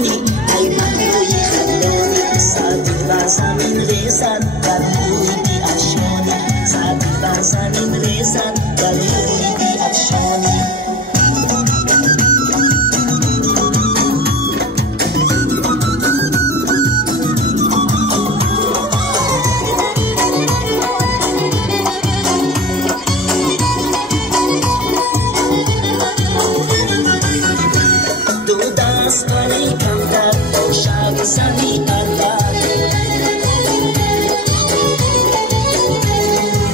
خندانی ای مهروی خندانی ساعتی بر زمین ریزد در موی بی افشانی ساعتی بر زمین ریزد در موی بی افشانی زنی پرور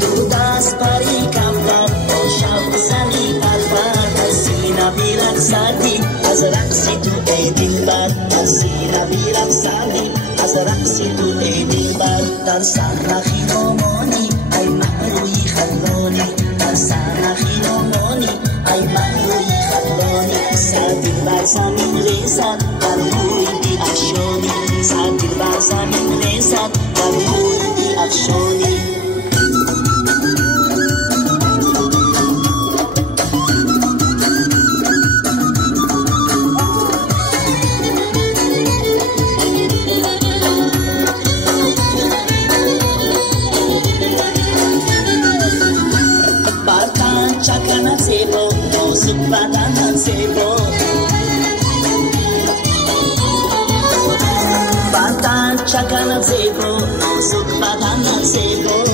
دو دست پری کمتر با شب زنی پرور در سینه بیرقصدی از رقصی تو ای دلبر در سینه بیرقصدی از رقصی تو ای دلبر در صحنه خیابانی ای مهروی خندانی در صحنه خیابانی ای مهروی خندانی ساعتی بر زمین ریزد در موی بی افشانی ساعتی بر زمین ریزد در موی بی افشانی برتن چکن زیبا نازک بدن زیبا چکن زیبا نازک بدن زیبا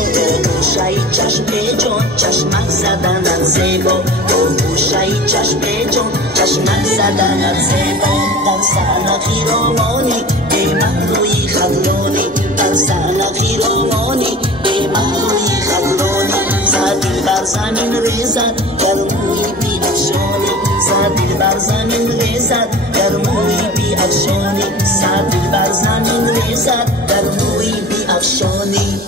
گوشه چشم جان چشمک زدن زیبا گوشه چشم جان چشمک زدن زیبا در صحنه خیرامانی ای مهروی خندانی در صحنه خیرامانی ای مهروی خندانی ساعتی بر زمین ریزد در موی بی افشانی ساعتی بر زمین ریزد در موی بی افشانی ساعتی بر زمین ریزد در موی بی افشانی